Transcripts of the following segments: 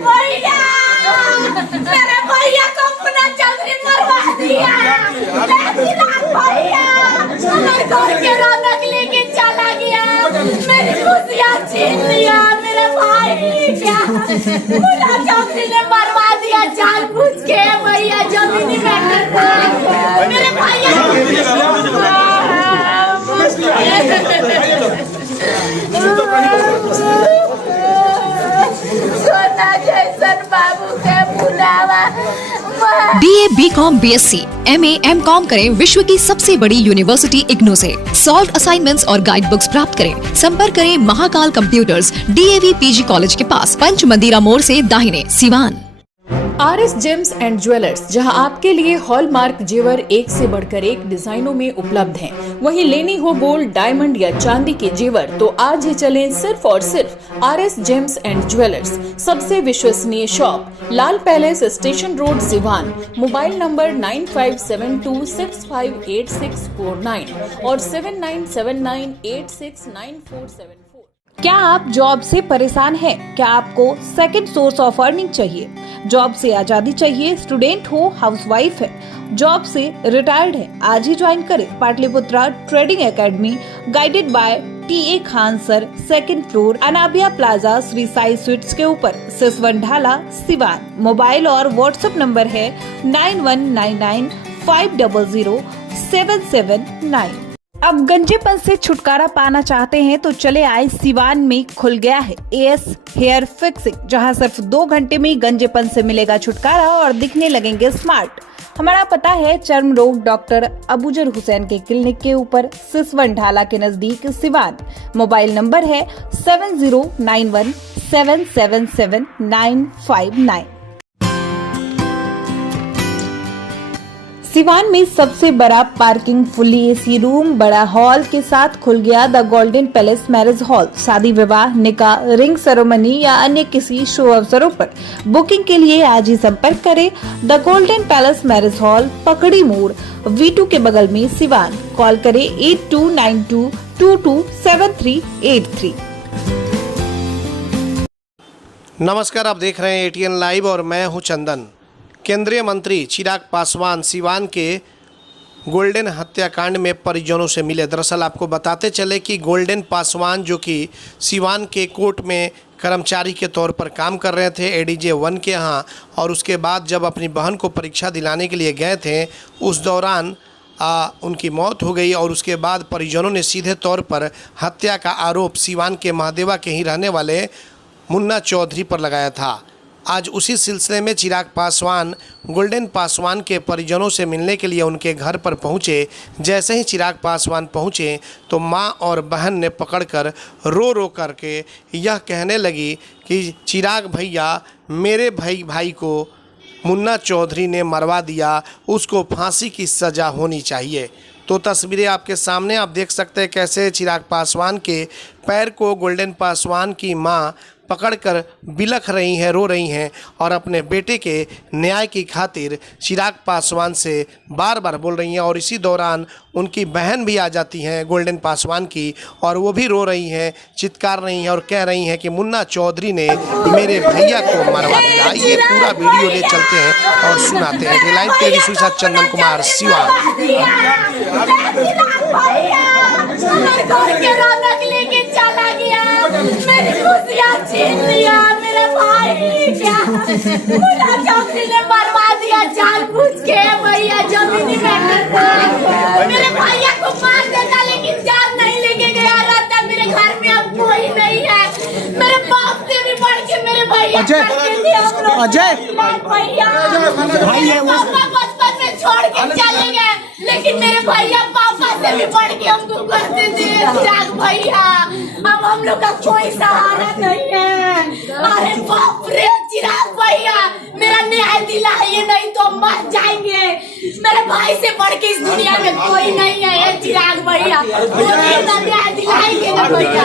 भैया, मेरे भैया को मुन्ना चौधरी मरवा दिया। भैया हमारे घर के रौनक लेके चला गया, मेरी खुशियाँ छीन लिया। मेरे भाई क्या मुन्ना चौधरी ने मरवा दिया जानबूझ के। भैया जमीनी मैटर था मेरे भैया। सोना जैसन बाबू के बुलावा। BA, BCom, BSc, MA, MCom करें विश्व की सबसे बड़ी यूनिवर्सिटी इग्नू से। सॉल्व असाइनमेंट्स और गाइड बुक्स प्राप्त करें। संपर्क करें Mahakal computers, DAV PG college के पास, पंच मंदिरा मोड़ से दाहिने, Siwan. RS James and jewellers, जहां आपके लिए हॉलमार्क जेवर एक से बढ़कर एक डिजाइनों में उपलब्ध हैं। वहीं लेनी हो गोल्ड, डायमंड या चांदी के जेवर तो आज ही चलें सिर्फ और सिर्फ RS जेम्स एंड ज्वेलर्स। सबसे विश्वसनीय shop, Lal palace, station road, Siwan. Mobile number 9572658649 और 7979869474। क्या आप जॉब से परेशान हैं? क्या आपको सेकंड सोर्स ऑफ अर्निंग चाहिए? जॉब से आजादी चाहिए? स्टूडेंट हो, हाउसवाइफ है, जॉब से रिटायर्ड है? आज ही ज्वाइन करें Pataliputra trading academy, guided by TA Khan sir, second floor, Anabia plaza, Shri Sai sweets के ऊपर, सिसवन ढाला, सिवान। मोबाइल और व्हाट्सएप नंबर है 9199500779। अब गंजेपन से छुटकारा पाना चाहते हैं तो चले आए, सिवान में खुल गया है AS हेयर फिक्सिंग, जहां सिर्फ 2 घंटे में गंजेपन से मिलेगा छुटकारा और दिखने लगेंगे स्मार्ट। हमारा पता है चर्म रोग डॉक्टर अबूजर हुसैन के क्लिनिक के ऊपर, सिसवन ढाला के नजदीक, सिवान। मोबाइल नंबर है 7091777959। सिवान में सबसे बड़ा पार्किंग, फुली AC रूम, बड़ा हॉल के साथ खुल गया the golden palace marriage hall. शादी, विवाह, निकाह, रिंग सेरेमनी या अन्य किसी शुभ अवसरों पर बुकिंग के लिए आज ही संपर्क करें the golden palace marriage hall, पकड़ी मोड़, V2 के बगल में, सिवान। कॉल करें 8292227383। नमस्कार, आप देख रहे हैं ATN लाइव और मैं हूं चंदन। केंद्रीय मंत्री चिराग पासवान सिवान के गोल्डन हत्याकांड में परिजनों से मिले। दरअसल आपको बताते चले कि गोल्डन पासवान जो कि सिवान के कोर्ट में कर्मचारी के तौर पर काम कर रहे थे ADJ 1 के यहाँ, और उसके बाद जब अपनी बहन को परीक्षा दिलाने के लिए गए थे उस दौरान उनकी मौत हो गई, और उसके बाद परिजनों ने सीधे तौर पर हत्या का आरोप सिवान के महादेवा के ही रहने वाले मुन्ना चौधरी पर लगाया था। आज उसी सिलसिले में चिराग पासवान गोल्डन पासवान के परिजनों से मिलने के लिए उनके घर पर पहुंचे। जैसे ही चिराग पासवान पहुंचे तो मां और बहन ने पकड़कर रो रो करके यह कहने लगी कि चिराग भैया, मेरे भाई को मुन्ना चौधरी ने मरवा दिया, उसको फांसी की सज़ा होनी चाहिए। तो तस्वीरें आपके सामने आप देख सकते हैं कैसे चिराग पासवान के पैर को गोल्डन पासवान की मां पकड़कर बिलख रही हैं, रो रही हैं, और अपने बेटे के न्याय की खातिर चिराग पासवान से बार बार बोल रही हैं। और इसी दौरान उनकी बहन भी आ जाती हैं गोल्डन पासवान की, और वो भी रो रही हैं, चित्कार रही हैं और कह रही हैं कि मुन्ना चौधरी ने मेरे भैया को मरवा दिया। ये पूरा वीडियो ले चलते हैं और सुनाते हैं। लाइव टेलीविजन के साथ चंदन कुमार, सिवान। मेरी खुशियाँ छीन लिया। मेरे भाई क्या मुन्ना चौधरी ने मरवा दिया जानबूझ के। भैया जमीनी मैटर था मेरे भैया को मार देता, लेकिन जान नहीं लेके गया रहता। मेरे घर में अब कोई नहीं है, मेरे बाप से भी बढ़ के मेरे भैया अजय पापा बचपन में छोड़ के चले गए, लेकिन मेरे भैया पापा से भी बढ़ के हमको करते थे। चिराग भैया, अब हम लोग का कोई सहारा नहीं है। अरे बाप रे चिराग भैया, मेरा न्याय दिलाइए, नहीं तो मर जाएंगे। मेरे भाई से बढ़ के इस दुनिया में कोई नहीं है। ये चिराग भैया वो दिलाएंगे ना भैया।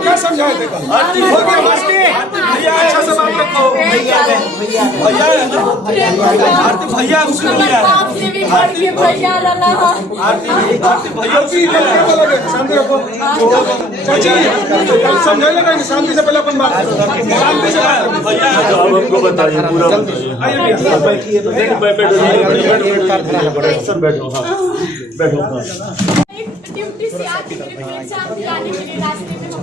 क्या समझाए थे अच्छा से बात रखो भैया भैया उसको बाप से भी बढ़ के भैया रहा समझाइएगा शांति से पहले अपन बात शांति से हमको बताइए पूरा ड्यूटी से आके मेरे एग्जाम दिलाने के लिए रास्ते में हम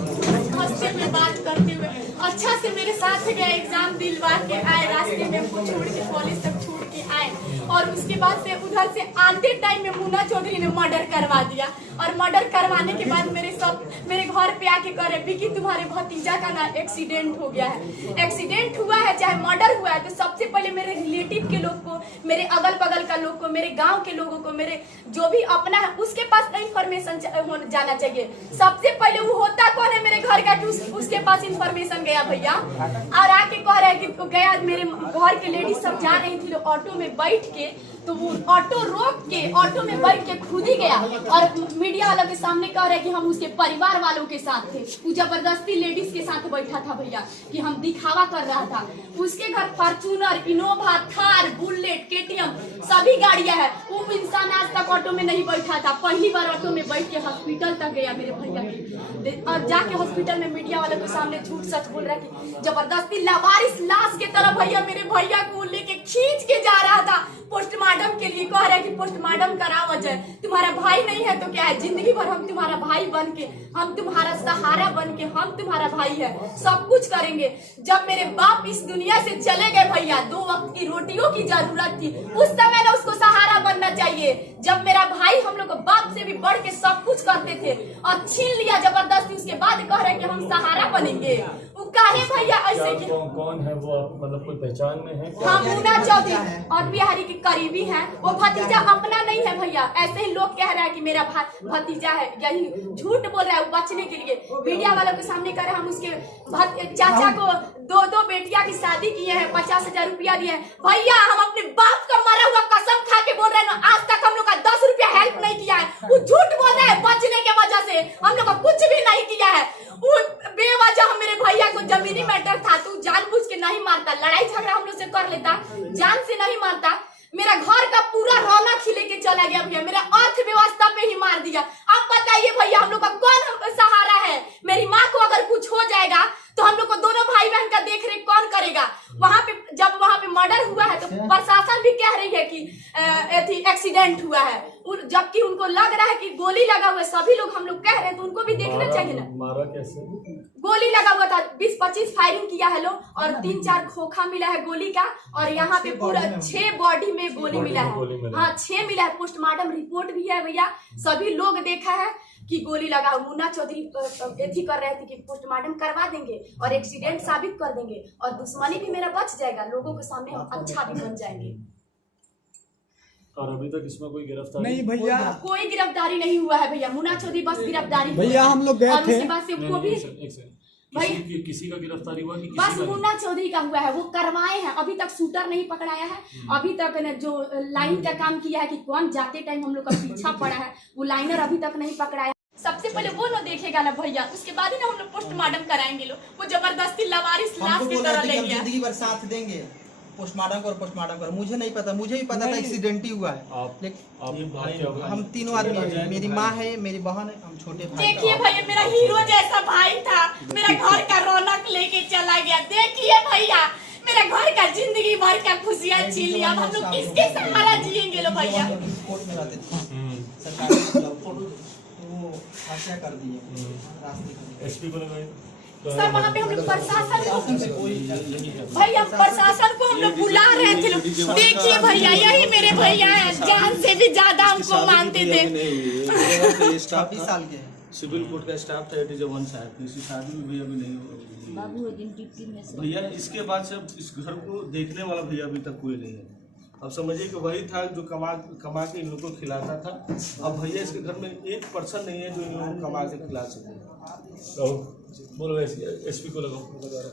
हंसते में बात करते हुए अच्छा से मेरे साथ गए, एग्जाम दिलवा के आए, रास्ते में वो छोड़ के कॉलेज तक छोड़ के आए और उसके बाद से उधर से आते टाइम में मुन्ना चौधरी ने मर्डर करवा दिया और मर्डर करवाने के बाद मेरे घर पे आके कह रहे विकी तुम्हारे भतीजा का ना एक्सीडेंट हो गया है। एक्सीडेंट हुआ है चाहे मर्डर हुआ है तो सबसे पहले मेरे रिलेटिव के लोग को, मेरे अगल बगल का लोग को, मेरे गांव के लोगों को, मेरे जो भी अपना है उसके पास इंफॉर्मेशन जाना चाहिए। सबसे पहले वो होता कौन है मेरे घर का कि उसके पास इंफॉर्मेशन गया भैया और आके कह रहे कि गया मेरे घर के लेडीज सब जा रही थी ऑटो में बैठ के तो वो ऑटो रोक के ऑटो में बैठ के खुद ही गया और मीडिया वालों के सामने कह रहे कि हम उसके परिवार वालों के साथ थे। वो जबरदस्ती लेडीज के साथ बैठा था भैया कि हम दिखावा कर रहा था। उसके घर Fortuner, Innova, Thar, bullet, KTM सभी गाड़ियां है। वो इंसान आज तक ऑटो में नहीं बैठा था, पहली बार ऑटो में बैठ के हॉस्पिटल तक गया मेरे भैया के और जाके हॉस्पिटल में मीडिया वालों के सामने झूठ सच बोल रहा कि जबरदस्ती लावारिस लाश के तरह भैया मेरे भैया को लेके खींच के जा रहा था पोस्टमार्टम के लिए। कह रहा है कि पोस्टमार्टम कराओ जाए, तुम्हारा भाई नहीं है तो क्या है, जिंदगी भर हम तुम्हारा भाई बन के, हम तुम्हारा सहारा बन के, हम तुम्हारा भाई है, सब कुछ करेंगे। जब मेरे बाप इस दुनिया से चले गए भैया 2 वक्त की रोटियों की जरूरत थी, उस समय ना उसको सहारा बनना चाहिए। जब मेरा भाई हम लोग बाप से भी बढ़ के सब कुछ करते थे और छीन लिया जबरदस्ती, उसके बाद कह रहे कि हम सहारा बनेंगे। वो काहे भैया ऐसे कि कौन है वो, मतलब कोई पहचान में है? हाँ, मुन्ना चौधरी और बिहारी के करीबी हैं। वो भतीजा अपना नहीं है भैया, ऐसे ही लोग कह रहा है कि मेरा भतीजा है, यही झूठ बोल रहा है वो बचने के लिए। मीडिया वालों के सामने कह रहे हम उसके चाचा को 2 बेटियां की शादी किए हैं, 50,000 रुपया दिए हैं। भैया हम अपने बाप का मरा हुआ कसम खा के बोल रहे हैं, आज तक हम लोग का 10 रुपया हेल्प नहीं किया है। वो झूठ बोल रहा है बचने के वजह से, हम लोग का कुछ भी नहीं किया है। वो बेवजह मेरे भैया को जमीनी मैटर था, तू जानबूझ के नहीं मारता, लड़ाई झगड़ा हम लोग से कर लेता, जान से नहीं मारता। मेरा घर का पूरा रौनक खिले के चला गया भैया, मेरा अर्थव्यवस्था पे ही मार दिया। अब बताइए भैया हम लोग का कौन सहारा है? मेरी माँ को अगर कुछ हो जाएगा तो हम लोग को दोनों भाई बहन का देख रेख कौन करेगा? वहाँ पे मर्डर हुआ है तो प्रशासन भी कह रही है कि एक्सीडेंट हुआ है, जबकि उनको लग रहा है कि गोली लगा हुआ है। सभी लोग हम लोग कह रहे हैं तो उनको भी देखना चाहिए ना। मारा कैसे? गोली लगा हुआ था, 20-25 फायरिंग किया है लोग और 3-4 खोखा मिला है गोली का और यहाँ पे पूरा 6 बॉडी में गोली मिला है। हाँ 6 मिला है, पोस्टमार्टम रिपोर्ट भी है भैया, सभी लोग देखा है कि गोली लगा। मुन्ना चौधरी एथी कर रहे थे कि पोस्टमार्टम करवा देंगे और एक्सीडेंट साबित कर देंगे और दुश्मनी भी मेरा बच जाएगा, लोगों के सामने हम अच्छा भी बन जाएंगे। और अभी तक इसमें कोई गिरफ्तारी नहीं भैया, कोई गिरफ्तारी नहीं हुआ है भैया। मुन्ना चौधरी बस गिरफ्तारी भैया हम लोग गए थे, उसके बाद से वो भी किसी का गिरफ्तारी हुआ कि बस मुन्ना चौधरी का हुआ है, वो करवाए हैं। अभी तक शूटर नहीं पकड़ाया है, अभी तक जो लाइन का काम किया है कि कौन जाते टाइम हम लोग का पीछा पड़ा है, वो लाइनर अभी तक नहीं पकड़ाया। सबसे पहले वो ना देखेगा ना भैया, उसके बाद ही ना हम लोग पोस्टमार्टम कराएंगे। लोग वो जबरदस्ती लवारिस लाश की तरह ले गया। जिंदगी भर साथ देंगे, पोस्टमार्टम कर। मुझे नहीं पता, मुझे भी पता था एक्सीडेंट ही हुआ है। हम 3 आदमी हैं, मेरी माँ है, मेरी बहन है, हम छोटे भाई। देखिए भैया मेरा हीरो जैसा भाई था, मेरा घर का रौनक लेके चला गया। देखिए भैया मेरा घर का जिंदगी भर का खुशियाँ छीन लिया। हम लोग किसके सहारा जिएंगे लो भैया? कोर्ट में रहते थे, सरकार वो हत्या कर दिए रास्ते। एसपी को लगाए सर वहाँ पे हम लोग प्रशासन भैया हम लोग बुला रहे थे। देखिए भैया यही मेरे भैया हैं, जान से भी ज्यादा हमको मानते थे। 26 साल के सिविल कोर्ट का स्टाफ था, वन साहब, किसी शादी में भैया भी नहीं हुआ भैया। इसके बाद से इस घर को देखने वाला भैया अभी तक कोई नहीं है। अब समझिए कि वही था जो कमा के इन लोगों को खिलाता था। अब भैया इसके घर में एक पर्सन नहीं है जो इन लोगों को कमा के खिला सके। बोलो एसपी को लगाओ।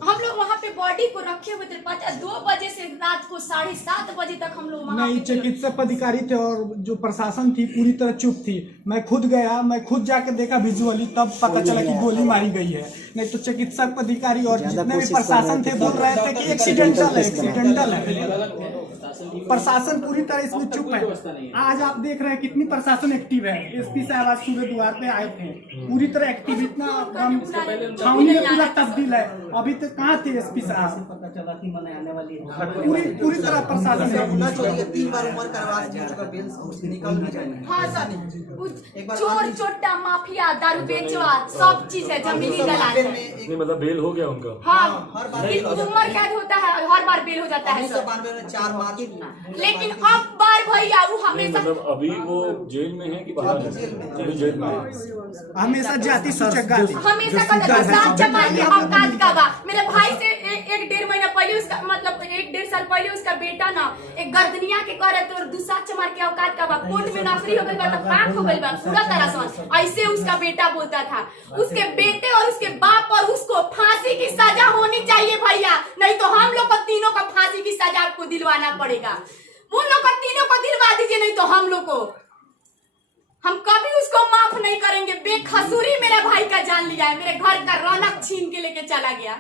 हम लोग वहाँ पे बॉडी को रखे हुए थे, पता 2 बजे से रात को 7:30 बजे तक हम लोग वहाँ नहीं, चिकित्सक अधिकारी थे और जो प्रशासन थी पूरी तरह चुप थी। मैं खुद गया, मैं खुद जाके देखा विजुअली, तब पता चला कि गोली मारी गई है। नहीं तो चिकित्सक अधिकारी और जितने भी प्रशासन थे बोल रहे थे कि एक्सीडेंटल है। प्रशासन पूरी तरह इसमें चुप है। आज आप देख रहे हैं कितनी प्रशासन एक्टिव है। एसपी साहब आज सुबह द्वार पे आए थे, पूरी तरह एक्टिव, इतना छावनी में पूरा तब्दील है। अभी तक कहाँ थे एसपी साहब? पता चला कि मने आने वाली है। पूरी तरह प्रशासन है। 3 बार उम्र करवा चुका, बेल उसकी निकल भी जाएगी। हाँ सर, चोर चोटा माफिया दारू बेचवा सब चीज है, जमीनी दलाल है। नहीं मतलब बेल हो गया उनका? हाँ, हर बार उम्र कैद होता है, हर बार बेल हो जाता है सर। 1992 में 4 मार्च। लेकिन अब बार भैया वो हमेशा मतलब अभी वो जेल में है कि बाहर है? अभी जेल में है। हमेशा जाति सूचक गाली, हमेशा कहता था साथ जमा के औकात का बा। मेरे भाई से 1-1.5 महीना पहले उसका मतलब 1-1.5 साल पहले उसका बेटा ना एक गर्दनिया के करे तो दूसरा चमार के औकात का बा। कोर्ट में नौकरी हो गई बा, तो पाक हो गई बा पूरा तरह से। ऐसे उसका बेटा बोलता था। उसके बेटे और उसके बाप और उसको फांसी की सजा होनी चाहिए भैया, नहीं तो हम लोग को तीनों को फांसी की सजा आपको दिलवाना पड़ेगा। उन लोग को तीनों को दिलवा दीजिए, नहीं तो हम लोग को, हम कभी उसको माफ नहीं करेंगे। बेकसूरी मेरा भाई का जान लिया है, मेरे घर का रौनक छीन के लेके चला गया।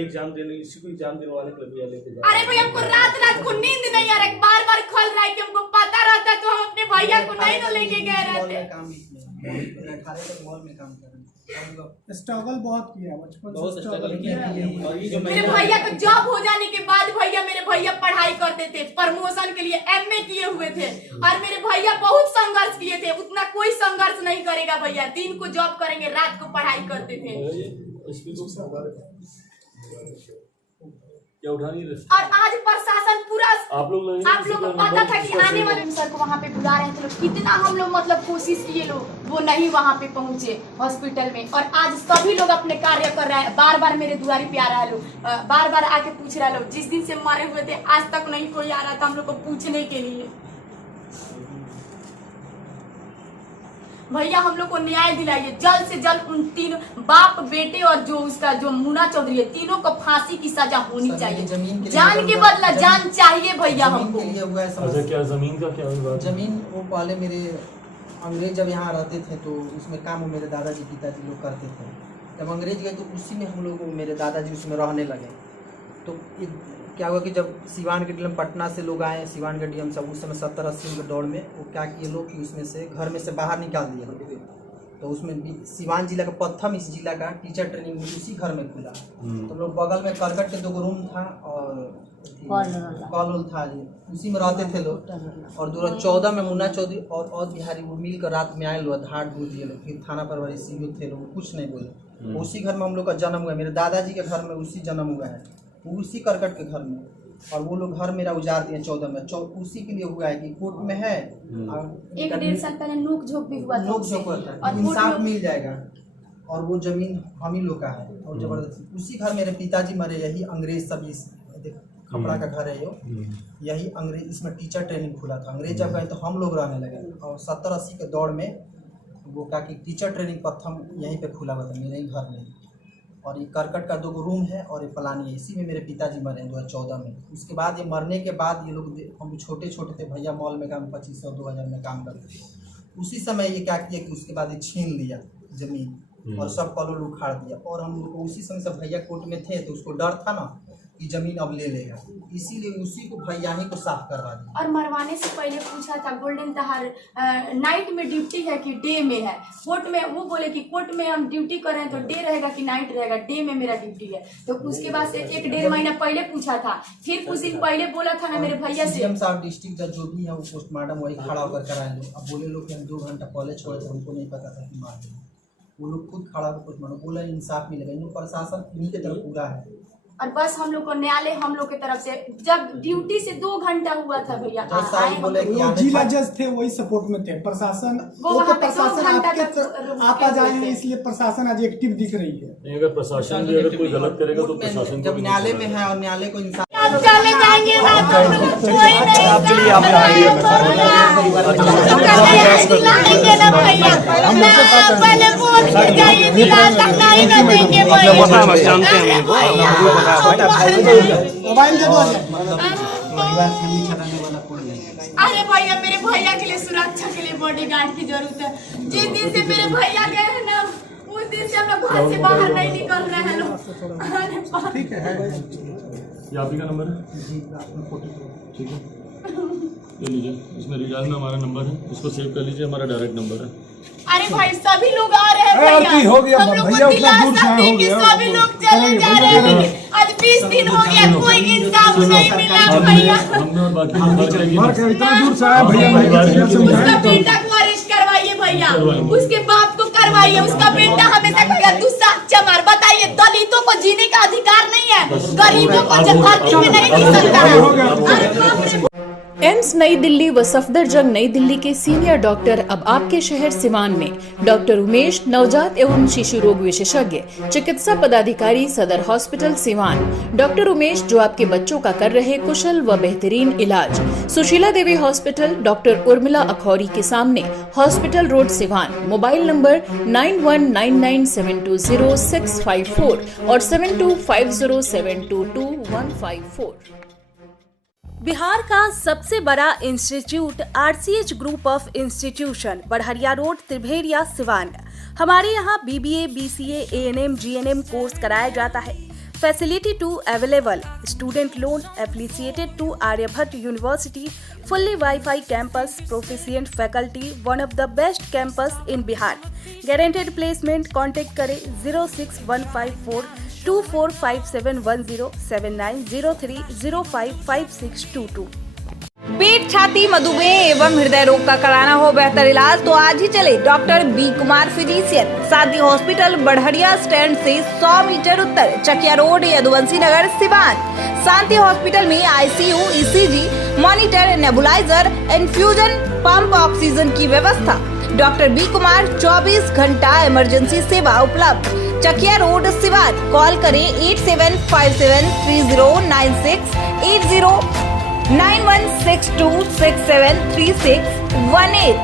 एग्जाम देने, इसी को एग्जाम देने वाले को भी लेके जा। अरे भैया हमको रात को नींद नहीं आ रहा, बार खोल रहा है कि हमको पता रहता तो हम अपने भैया को नहीं तो लेके गए रहते। स्ट्रगल बहुत किया, बचपन से स्ट्रगल किया। मेरे भैया को जॉब हो जाने के बाद मेरे भैया पढ़ाई करते थे, प्रमोशन के लिए MA किए हुए थे। और मेरे भैया बहुत संघर्ष किए थे, उतना कोई संघर्ष नहीं करेगा भैया। दिन को जॉब करेंगे, रात को पढ़ाई करते थे। क्या उठा नहीं रहे? और आज प्रशासन पूरा आप लोग को पता था कि आने वाले सर को वहाँ पे बुला रहे थे लोग। कितना हम लोग मतलब कोशिश किए, लोग वो नहीं वहाँ पे पहुँचे हॉस्पिटल में। और आज सभी लोग अपने कार्य कर रहे हैं। बार मेरे दुआरी पे आ रहा है लोग, बार आके पूछ रहा है लोग। जिस दिन से मरे हुए थे आज तक नहीं कोई आ रहा था हम लोग को पूछने के लिए। भैया हम लोग को न्याय दिलाइए, जल्द से जल्द उन तीनों बाप बेटे और जो उसका जो मुन्ना चौधरी है, तीनों को फांसी की सजा होनी चाहिए। जान के बदला जान चाहिए भैया हमको। अच्छा क्या जमीन का क्या हुआ? जमीन वो पहले मेरे अंग्रेज जब यहाँ रहते थे तो उसमें काम वो मेरे दादाजी पिताजी लोग करते थे। जब अंग्रेज गए तो उसी में हम लोग मेरे दादाजी उसमें रहने लगे। तो क्या हुआ कि जब सिवान के डीएम पटना से लोग आए, सिवान के डीएम सब उस समय 70-80 के दौड़ में वो क्या किए लोग कि उसमें से घर में से बाहर निकाल दिए। तो उसमें भी सिवान जिला का प्रथम इस जिला का टीचर ट्रेनिंग उसी घर में खुला। तो लोग बगल में करकट के 2 रूम था और कॉल था, उसी में रहते थे लोग। और 2014 में मुन्ना चौधरी और बिहारी वो मिलकर रात में आए लोग, धाड़ धो दिए लोग। फिर थाना प्रभारी सीओ थे लोग, कुछ नहीं बोले। उसी घर में हम लोग का जन्म हुआ, मेरे दादाजी के घर में उसी जन्म हुआ है, उसी करकट के घर में। और वो लोग घर मेरा उजाड़ दिए 14 में। उसी के लिए हुआ है कि कोर्ट में है 1-1.5 साल पहले नोक झोंक भी हुआ था, नोक झोंक होता है, इंसाफ मिल जाएगा। और वो जमीन हम ही लोग का है। और जबरदस्ती उसी घर मेरे पिताजी मरे, यही अंग्रेज सब इस खपड़ा का घर है यो, यही अंग्रेज इसमें टीचर ट्रेनिंग खुला था। अंग्रेज जब गए तो हम लोग रहने लगे। और 70-80 के दौड़ में वो क्या कि टीचर ट्रेनिंग प्रथम यहीं पे खुला हुआ था मेरे ही घर में। और ये करकट का 2 रूम है और ये पलानी है, इसी में मेरे पिताजी मरे हैं 2014 में। उसके बाद ये मरने के बाद ये लोग, हम छोटे थे भैया, मॉल में काम 2500-2000 में काम करते थे। उसी समय ये क्या किया कि उसके बाद ये छीन लिया जमीन और सब कॉलोल उखाड़ दिया। और हम लोग उसी समय से भैया कोर्ट में थे तो उसको डर था ना कि जमीन अब ले लेगा, इसीलिए उसी को भैया ही को साफ करवा दिया। और मरवाने से पहले पूछा था गोल्डन तहार नाइट में ड्यूटी है कि डे में है। कोर्ट में वो बोले कि कोर्ट में हम ड्यूटी कर रहे हैं तो डे रहेगा कि नाइट रहेगा, डे में मेरा ड्यूटी है। तो उसके बाद से 1-1.5 महीना पहले पूछा था, फिर कुछ दिन पहले बोला था ना मेरे भैया से। सीएम साहब डिस्ट्रिक्ट जज जो भी है वो पोस्टमार्टम वही खड़ा होकर कराए लोग। अब बोले लोग कि हम 2 घंटा पहले छोड़े थे, हमको नहीं पता था कि मार देंगे। वो लोग खुद खड़ा होकर पोस्टमार्टम बोला, इंसाफ मिलेगा। इन प्रशासन इन्हीं की तरफ पूरा है। और बस हम लोग को न्यायालय हम लोग की तरफ से जब ड्यूटी से 2 घंटा हुआ था भैया, जिला जज थे वही सपोर्ट में थे। प्रशासन वो तो प्रशासन आपके आता जाए हैं, इसलिए प्रशासन आज एक्टिव दिख रही है। अगर प्रशासन भी अगर कोई गलत करेगा तो प्रशासन जब न्यायालय में है और न्यायालय को इंसाफ हम चले जाएंगे ना तो कोई नहीं दिलाएंगे ना भैया। पहले वोट गिर जाइए, दिला तक नहीं ना देंगे भैया। मोबाइल दे दो। अरे भैया, मेरे भैया के लिए सुरक्षा के लिए बॉडीगार्ड की जरूरत है। जिस दिन से मेरे भैया गए हैं ना, उस दिन से हम लोग घर से बाहर नहीं निकल रहे हैं लोग। ठीक है ये आप ही का नंबर है? ठीक है, ये लीजिए, इसमें रिचार्ज में हमारा नंबर है, इसको सेव कर लीजिए, हमारा डायरेक्ट नंबर है। अरे भाई, सभी लोग आ रहे हैं भैया। हो गया हम लोग भैया, को दिला उतना दूर से सकते हैं कि हो गया। सभी लोग चले जा रहे हैं, लेकिन आज 20 दिन हो गया, कोई इंसाफ नहीं मिला भैया। हमने और बाकी नंबर इतना दूर से आया भैया, उसका बेटा को अरेस्ट करवाइए भैया, उसके बाप को करवाइए। उसका बेटा हमेशा कहेगा तू साक्ष्य मार। बताइए, दलितों को जीने का अधिकार नहीं है, गरीबों को धरती में नहीं जी सकता है। एम्स नई दिल्ली व सफदरजंग नई दिल्ली के सीनियर डॉक्टर अब आपके शहर सिवान में। डॉक्टर उमेश, नवजात एवं शिशु रोग विशेषज्ञ, चिकित्सा पदाधिकारी, सदर हॉस्पिटल सिवान। डॉक्टर उमेश जो आपके बच्चों का कर रहे कुशल व बेहतरीन इलाज। सुशीला देवी हॉस्पिटल, डॉक्टर उर्मिला अखौरी के सामने, hospital road Siwan. Mobile number 9199720654 और 7250722154। बिहार का सबसे बड़ा institute RCH group of institution, Barharia road, Tribheria, Siwan. हमारे यहाँ BBA, BCA, ANM, GNM course कराया जाता है। Facility too available, student loan affiliated to Aryabhatta university, fully wifi campus, proficient faculty, one of the best campus in Bihar. Guaranteed placement. Contact करें 061542457107903055622। पेट, छाती, मधुमेह एवं हृदय रोग का कराना हो बेहतर इलाज तो आज ही चले डॉक्टर बी कुमार फिजिशियन, शांति हॉस्पिटल, बढ़हरिया स्टैंड से 100 मीटर उत्तर, चकिया रोड, यदुवंशी नगर, सिवान। शांति हॉस्पिटल में ICU, ECG, monitor, nebuliser, infusion pump, oxygen की व्यवस्था। डॉक्टर बी कुमार 24 घंटा इमरजेंसी सेवा उपलब्ध। चकिया रोड, सिवान। कॉल करें 8757309162673618।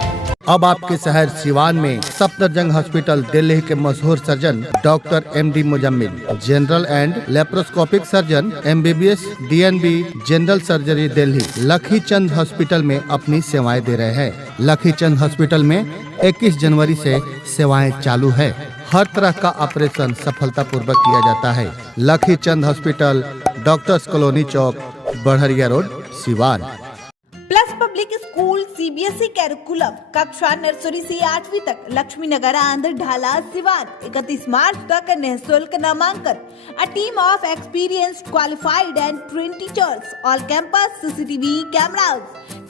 अब आपके शहर सिवान में सफदरजंग हॉस्पिटल, दिल्ली के मशहूर surgeon doctor MD Muzammil, general and laparoscopic surgeon, MBBS, DNB, general surgery Delhi, लखी चंद हॉस्पिटल में अपनी सेवाएं दे रहे हैं। लखी चंद हॉस्पिटल में 21 जनवरी से सेवाएं चालू है। हर तरह का ऑपरेशन सफलतापूर्वक किया जाता है। Lakhi Chand hospital, doctors colony Chowk, Barharia road, Siwan. Plus public school CBSE curriculum, कक्षा नर्सरी से 8वीं तक, लक्ष्मी नगर, आंध्र ढाला, सिवान। 31 मार्च तक निःशुल्क नामांकन। A team of experienced, qualified and trained teachers, all campus CCTV cameras,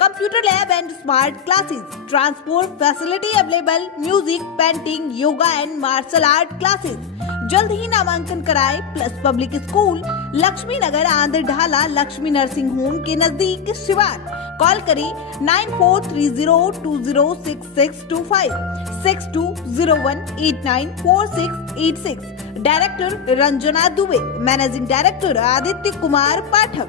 computer lab and smart classes, transport facility available, music, painting, yoga and martial art classes। जल्द ही नामांकन कराएं। प्लस पब्लिक स्कूल, लक्ष्मी नगर, आंध्र ढाला, लक्ष्मी नर्सिंग होम के नजदीक, Siwan. Call करें 9430206625 6201894686। Director Ranjana Dubey, managing director Aditya Kumar पाठक।